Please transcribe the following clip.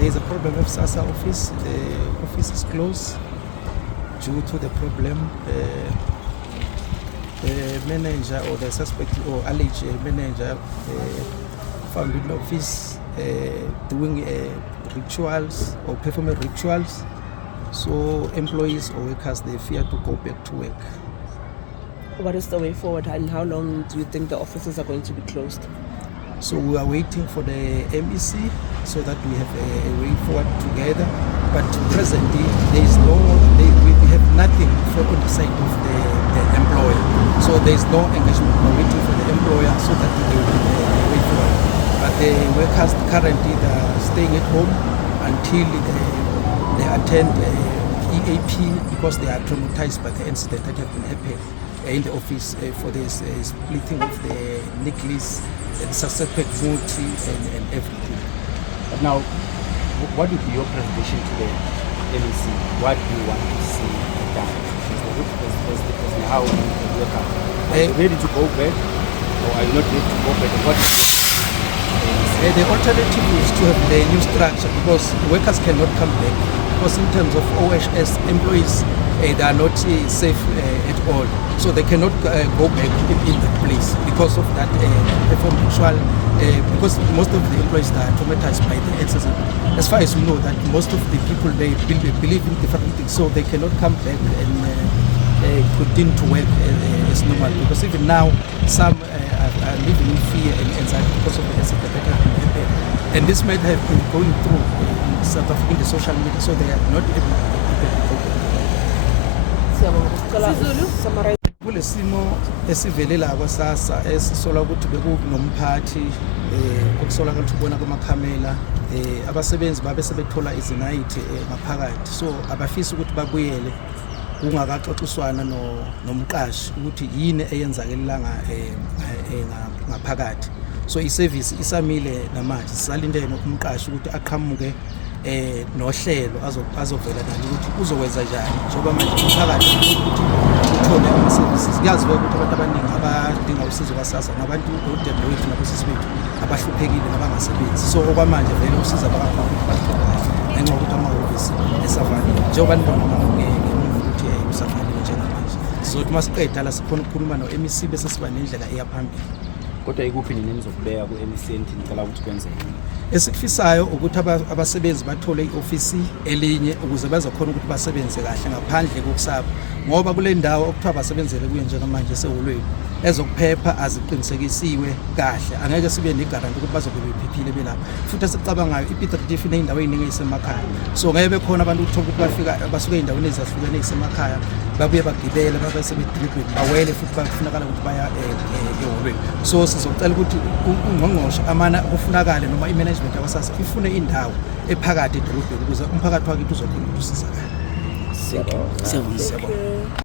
There is a problem with SASSA office. The office is closed due to the problem. The manager or the suspect or alleged manager found in the office doing rituals or performing rituals. So employees or workers, they fear to go back to work. What is the way forward, and how long do you think the offices are going to be closed? So we are waiting for the MEC so that we have a way forward together. But presently, there is we have nothing on the side of the employer. So there is no engagement. We are waiting for the employer so that they will have a way forward. But the workers currently they are staying at home until they attend EAP because they are traumatized by the incident that have been happened in the office for this splitting of the necklace, the suspect multi and everything. But now, what would be your presentation to the MEC? What do you want to see done? As now the worker, are you ready to go back, or are you not ready to go back? What is the alternative is to have the new structure because workers cannot come back. Because in terms of OHS employees, they are not safe at all. So they cannot go back in that place because of that ritual. Because most of the employees are traumatized by the incident. As far as we know, that most of the people they believe in different things, so they cannot come back and continue to work as normal. Because even now, some are living in fear and anxiety because of the incident that have been happening. And this might have been going through in South Africa in the social media, so they are not able to go back. Kulesimo esivelela kwaSASSA esisola ukuthi bekunomphathi okusola ukuthi ubona kwamakhamera abasebenzi babe sebethola izinayithi ngaphakathi, so abafisa ukuthi babuyele kungakaxoxiswana nomqashi ukuthi yini eyenzakelanga ngaphakathi. So iservice isamile namanje sisalindele umqashi ukuthi aqhamuke nohlelo azovela nalo ukuthi uzokwenza njani njengoba manje umphakathi ukuthi uthole ama-services. Kuyaziwa ukuthi abantu abaningi abadinga usizo kwaSASSA ngabantu odade wethu nabosisi bethu abahluphekile nabangasebenzi. So okwamanje vele usiza abakakhulu ngenxa yokuthi amahhovisi esavalile njengoba nibona ukuthi usavalile njengamanje. Sizothi masiqeda la sikhona ukukhuluma no-MEC bese siba nendlela eya phambili. Kodwa ikuphi nini nizokubeka ku-MEC nicela ukuthi kwenzeke? Esikufisayo ukuthi abasebenzi bathole i-ofisi elinye ukuze bazokhona ukuthi basebenze kahle ngaphandle kokusaba, ngoba kule ndawo okuthiwa basebenzele kuyo njengamanje eseholweni ezokuphepha aziqinisekisiwe kahle, angeke sibe negaranti ukuthi bazobe bephephile belapha. Futhi esicabangayo iPiet Retief inendawo eziningi ezisemakhaya, so ngeke bekhona abantu ukuthola ukuthi bafika basuka ey'ndaweni ezahlukene ezisemakhaya babuye bagibele babe sebedribhini bawele futhi bafunakala ukuthi baya eholweni. So sizocela ukuthi ungqongqoshe amana kufunakale noma i-management yakwaSASSA ifune indawo ephakathi edolobheni ukuze umphakathi wakithi uzokhona ukuthi usizakale. Siyabonga.